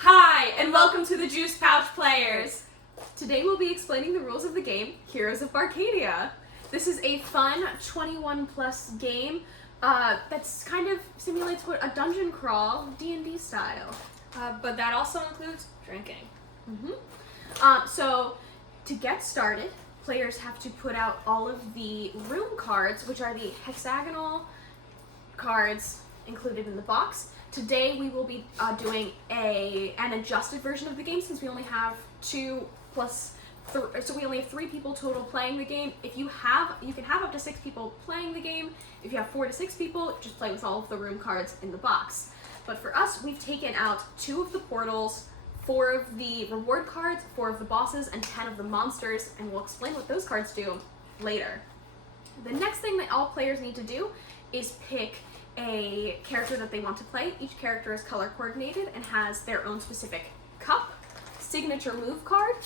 Hi, and welcome to the Juice Pouch Players! Today we'll be explaining the rules of the game, Heroes of Barcadia. This is a fun 21 plus game that's kind of simulates what a dungeon crawl, D&D style. But that also includes drinking. So to get started, players have to put out all of the room cards, which are the hexagonal cards included in the box. Today we will be doing an adjusted version of the game since we only have 2 plus 3, so we only have 3 people total playing the game. You can have up to 6 people playing the game. If you have 4 to 6 people, just play with all of the room cards in the box. But for us, we've taken out 2 of the portals, 4 of the reward cards, 4 of the bosses, and 10 of the monsters, and we'll explain what those cards do later. The next thing that all players need to do is pick a character that they want to play. Each character is color coordinated and has their own specific cup, signature move card,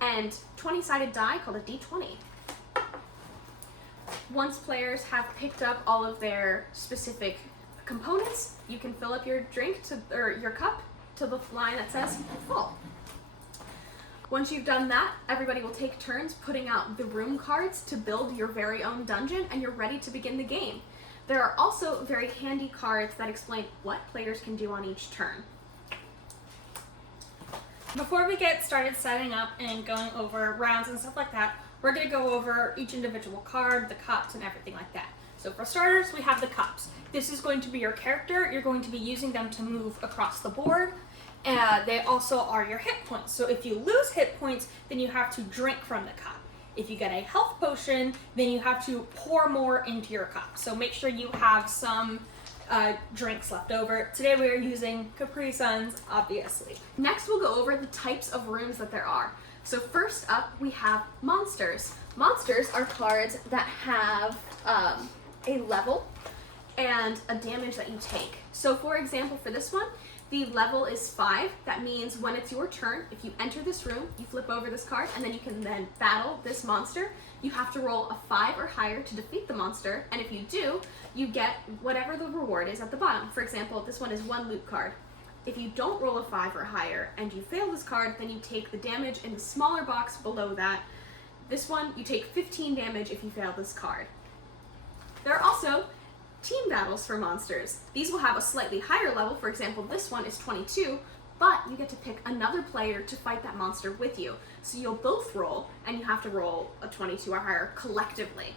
and 20-sided die called a D20. Once players have picked up all of their specific components, you can fill up your drink or your cup to the line that says full. Once you've done that, everybody will take turns putting out the room cards to build your very own dungeon, and you're ready to begin the game. There are also very handy cards that explain what players can do on each turn. Before we get started setting up and going over rounds and stuff like that, we're going to go over each individual card, the cups, and everything like that. So for starters, we have the cups. This is going to be your character. You're going to be using them to move across the board. They also are your hit points. So if you lose hit points, then you have to drink from the cup. If you get a health potion, then you have to pour more into your cup. So make sure you have some drinks left over. Today we are using Capri Suns, obviously. Next we'll go over the types of rooms that there are. So first up we have monsters. Monsters are cards that have a level and a damage that you take. So for example, for this one, the level is 5. That means when it's your turn, if you enter this room, you flip over this card, and then you can then battle this monster. You have to roll a 5 or higher to defeat the monster, and if you do, you get whatever the reward is at the bottom. For example, this one is 1 loot card. If you don't roll a 5 or higher and you fail this card, then you take the damage in the smaller box below that. This one, you take 15 damage if you fail this card. There are also team battles for monsters. These will have a slightly higher level. For example, this one is 22, but you get to pick another player to fight that monster with you. So you'll both roll, and you have to roll a 22 or higher collectively.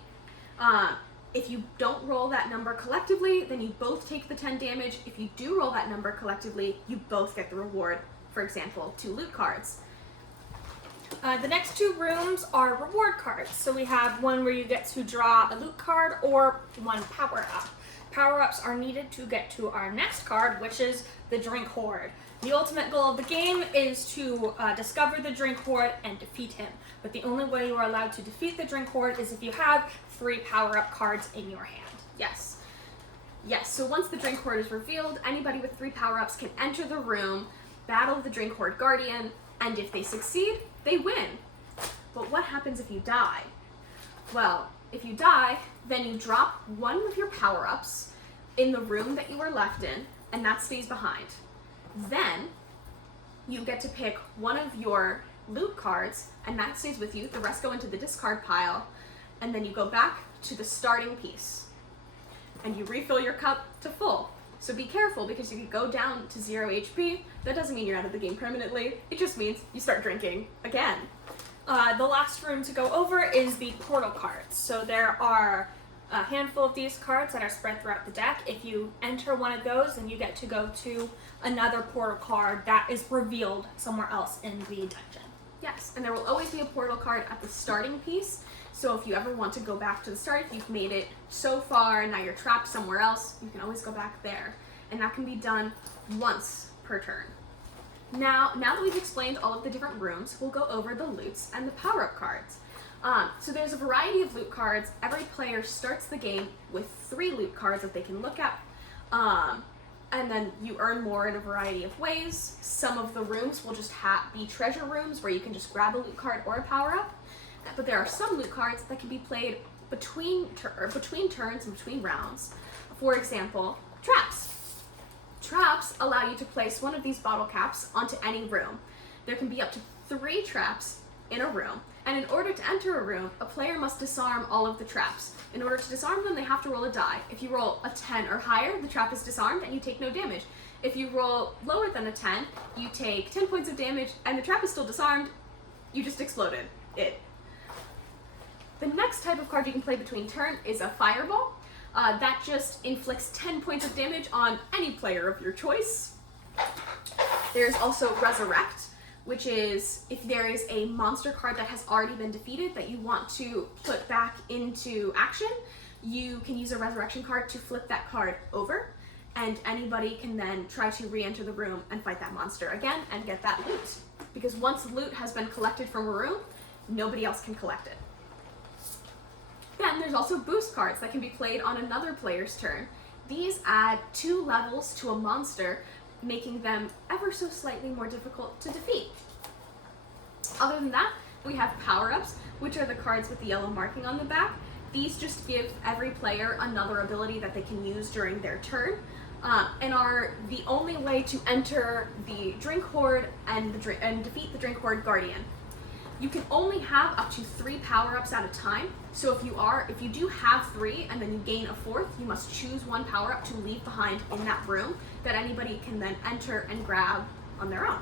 If you don't roll that number collectively, then you both take the 10 damage. If you do roll that number collectively, you both get the reward. For example, 2 loot cards. The next 2 rooms are reward cards. So we have one where you get to draw a loot card or 1 power-up. Power-ups are needed to get to our next card, which is the drink horde. The ultimate goal of the game is to discover the drink horde and defeat him. But the only way you are allowed to defeat the drink horde is if you have 3 power-up cards in your hand. Yes. Yes, so once the drink horde is revealed, anybody with 3 power-ups can enter the room, battle the drink horde guardian, and if they succeed, they win. But what happens if you die? Well, if you die, then you drop 1 of your power-ups in the room that you were left in, and that stays behind. Then you get to pick 1 of your loot cards, and that stays with you. The rest go into the discard pile, and then you go back to the starting piece, and you refill your cup to full. So be careful, because you could go down to 0 HP. That doesn't mean you're out of the game permanently. It just means you start drinking again. The last room to go over is the portal cards. So there are a handful of these cards that are spread throughout the deck. If you enter one of those, then you get to go to another portal card that is revealed somewhere else in the dungeon. Yes, and there will always be a portal card at the starting piece. So if you ever want to go back to the start, if you've made it so far and now you're trapped somewhere else, you can always go back there. And that can be done once per turn. Now that we've explained all of the different rooms, we'll go over the loots and the power-up cards. So there's a variety of loot cards. Every player starts the game with 3 loot cards that they can look at. And then you earn more in a variety of ways. Some of the rooms will just be treasure rooms where you can just grab a loot card or a power-up. But there are some loot cards that can be played between turns and between rounds. For example, traps. Traps allow you to place one of these bottle caps onto any room. There can be up to 3 traps in a room, and in order to enter a room, a player must disarm all of the traps. In order to disarm them, they have to roll a die. If you roll a 10 or higher, the trap is disarmed and you take no damage. If you roll lower than a 10, you take 10 points of damage and the trap is still disarmed. You just exploded it. The next type of card you can play between turn is a fireball. That just inflicts 10 points of damage on any player of your choice. There's also Resurrect, which is if there is a monster card that has already been defeated that you want to put back into action, you can use a resurrection card to flip that card over, and anybody can then try to re-enter the room and fight that monster again and get that loot. Because once loot has been collected from a room, nobody else can collect it. Then there's also boost cards that can be played on another player's turn. These add 2 levels to a monster, making them ever so slightly more difficult to defeat. Other than that, we have power-ups, which are the cards with the yellow marking on the back. These just give every player another ability that they can use during their turn, and are the only way to enter the Drink Horde and defeat the Drink Horde Guardian. You can only have up to 3 power-ups at a time, so if you do have 3 and then you gain a 4th, you must choose 1 power-up to leave behind in that room that anybody can then enter and grab on their own.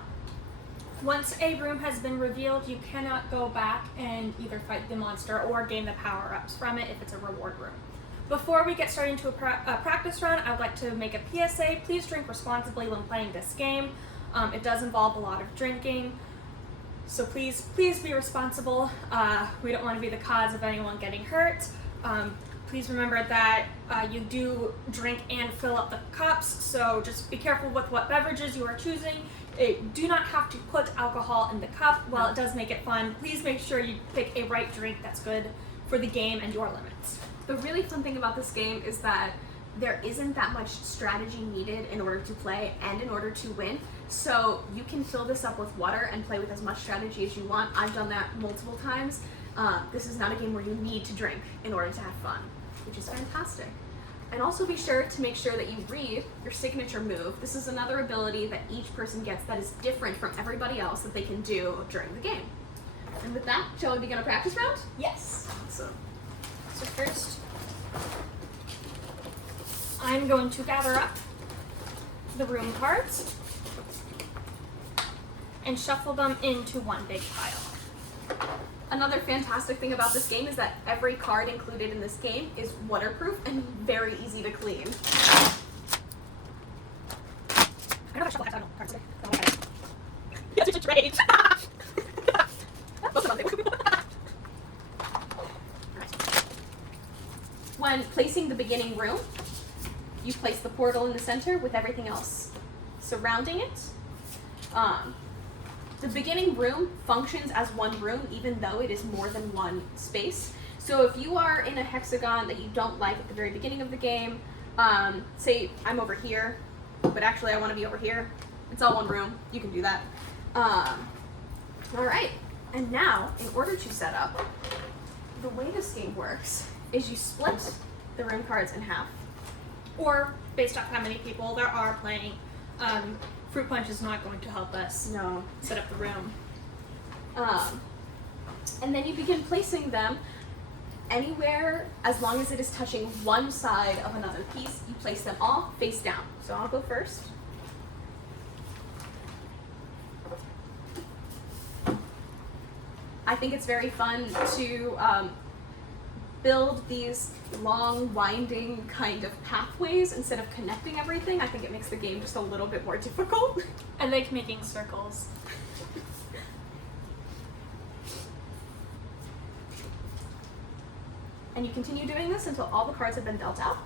Once a room has been revealed, you cannot go back and either fight the monster or gain the power-ups from it if it's a reward room. Before we get started into a practice run, I would like to make a PSA. Please drink responsibly when playing this game. It does involve a lot of drinking, so please be responsible. We don't want to be the cause of anyone getting hurt. Please remember that you do drink and fill up the cups, so just be careful with what beverages you are choosing. Do not have to put alcohol in the cup. While it does make it fun, please make sure you pick a right drink that's good for the game and your limits. The really fun thing about this game is that there isn't that much strategy needed in order to play and in order to win. So you can fill this up with water and play with as much strategy as you want. I've done that multiple times. This is not a game where you need to drink in order to have fun, which is fantastic. And also be sure to make sure that you read your signature move. This is another ability that each person gets that is different from everybody else that they can do during the game. And with that, shall we begin a practice round? Yes. Awesome. So first, I'm going to gather up the room cards and shuffle them into one big pile. Another fantastic thing about this game is that every card included in this game is waterproof and very easy to clean. I don't have to shuffle half time cards today. You have to trade. When placing the beginning room, you place the portal in the center with everything else surrounding it. The beginning room functions as one room even though it is more than one space. So if you are in a hexagon that you don't like at the very beginning of the game, say I'm over here, but actually I want to be over here, it's all one room, you can do that. Alright, and now in order to set up, the way this game works is you split the room cards in half. Or based off how many people there are playing, Fruit Punch is not going to help us set up the room. And then you begin placing them anywhere as long as it is touching one side of another piece. You place them all face down. So I'll go first. I think it's very fun to build these long, winding kind of pathways instead of connecting everything. I think it makes the game just a little bit more difficult. I like making circles. And you continue doing this until all the cards have been dealt out.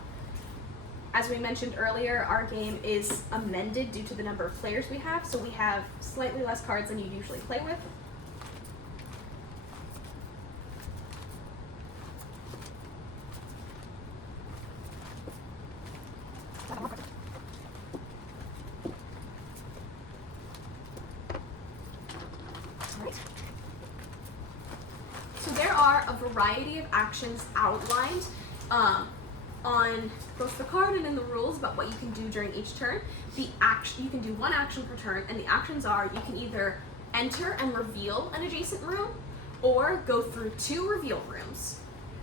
As we mentioned earlier, our game is amended due to the number of players we have, so we have slightly less cards than you usually play with. So there are a variety of actions outlined both the card and in the rules about what you can do during each turn, you can do one action per turn, and the actions are you can either enter and reveal an adjacent room, or go through 2 reveal rooms,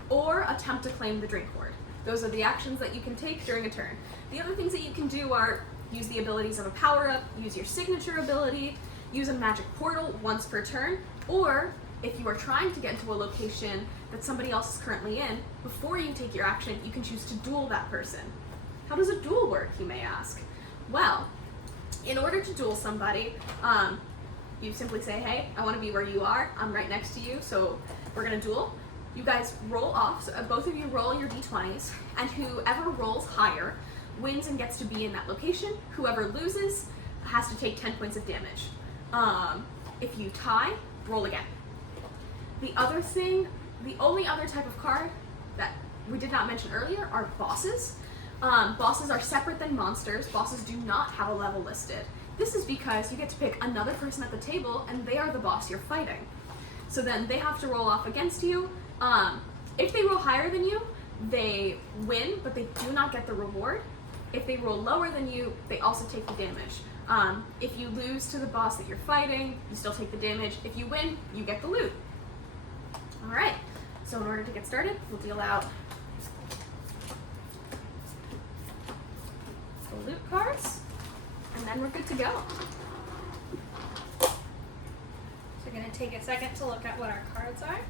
or attempt to claim the drink hoard. Those are the actions that you can take during a turn. The other things that you can do are use the abilities of a power-up, use your signature ability, use a magic portal once per turn, or if you are trying to get into a location that somebody else is currently in, before you take your action, you can choose to duel that person. How does a duel work, you may ask? Well, in order to duel somebody, you simply say, hey, I want to be where you are, I'm right next to you, so we're going to duel. You guys roll off, so both of you roll your d20s, and whoever rolls higher wins and gets to be in that location. Whoever loses has to take 10 points of damage. If you tie, roll again. The only other type of card that we did not mention earlier are bosses. Bosses are separate than monsters. Bosses do not have a level listed. This is because you get to pick another person at the table and they are the boss you're fighting. So then they have to roll off against you. If they roll higher than you, they win, but they do not get the reward. If they roll lower than you, they also take the damage. If you lose to the boss that you're fighting, you still take the damage. If you win, you get the loot. Alright, so in order to get started, we'll deal out the loot cards, and then we're good to go. So we're going to take a second to look at what our cards are.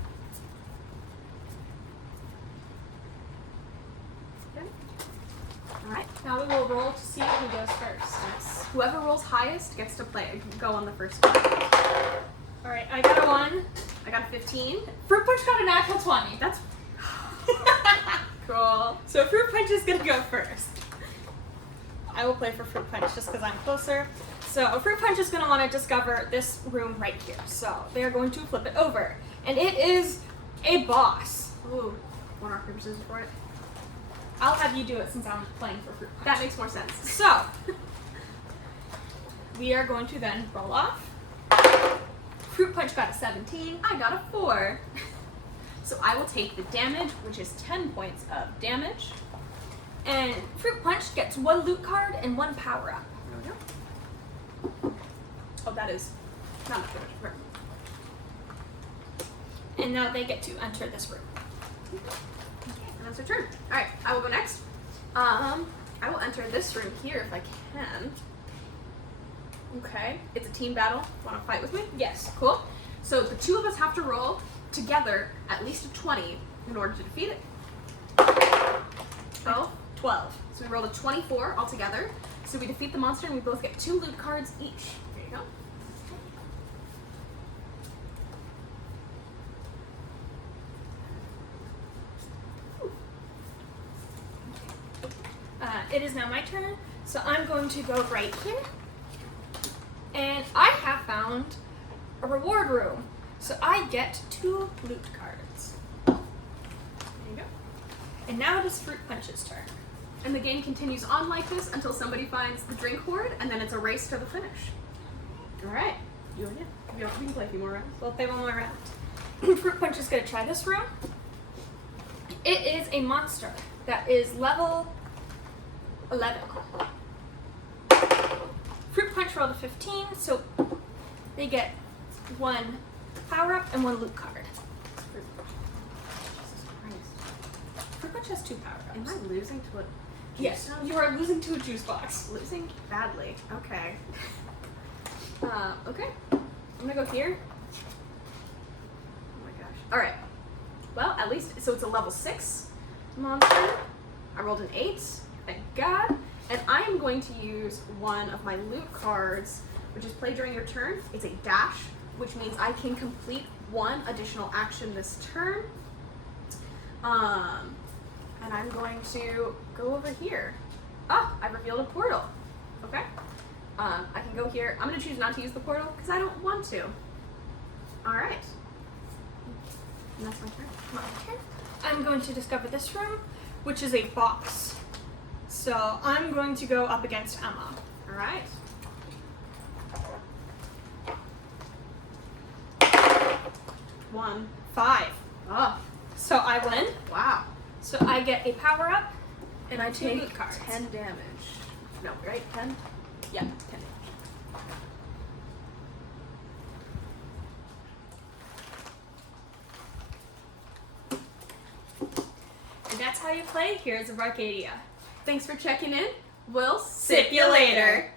Okay. Alright. Now we will roll to see who goes first. Yes. Whoever rolls highest gets to go on the first card. Alright, I got a 1. I got a 15. Fruit Punch got a natural 20. That's cool. So Fruit Punch is going to go first. I will play for Fruit Punch just because I'm closer. So Fruit Punch is going to want to discover this room right here. So they are going to flip it over. And it is a boss. Ooh. Want rock, paper, scissors for it? I'll have you do it since I'm playing for Fruit Punch. That makes more sense. So, we are going to then roll off. Fruit Punch got a 17. I got a 4. So I will take the damage, which is 10 points of damage. And Fruit Punch gets 1 loot card and 1 power up. There we go. Oh, that is not much damage. And now they get to enter this room. And that's their turn. Alright, I will go next. I will enter this room here if I can. Okay, it's a team battle. Want to fight with me? Yes. Cool. So the 2 of us have to roll together at least a 20 in order to defeat it. 12. So we rolled a 24 altogether. So we defeat the monster and we both get 2 loot cards each. There you go. It is now my turn. So I'm going to go right here. And I have found a reward room. So I get 2 loot cards. There you go. And now it is Fruit Punch's turn. And the game continues on like this until somebody finds the drink hoard, and then it's a race to the finish. Alright. You again. We can play a few more rounds. We'll play one more round. Fruit Punch is going to try this room. It is a monster that is level 11. Fruit Punch rolled a 15, so they get 1 power up and 1 loot card. Fruit Punch has 2 power ups. Am I losing to a... Yes, you are losing to a juice box. Losing badly. Okay. Okay. I'm gonna go here. Oh my gosh. Alright. Well, at least, so it's a level 6 monster. I rolled an 8. Thank God. And I am going to use one of my loot cards, which is play during your turn. It's a dash, which means I can complete 1 additional action this turn. And I'm going to go over here. Ah, I've revealed a portal. Okay. I can go here. I'm going to choose not to use the portal because I don't want to. Alright. And that's my turn. My turn. I'm going to discover this room, which is a box. So I'm going to go up against Emma. Alright. 1. 5. Oh, So I win. wow. So I get a power up And I Two take moot cards. 10 damage. No, right? 10? Yeah, 10 damage. And that's how you play Heroes of Barcadia. Thanks for checking in. We'll Sip you later.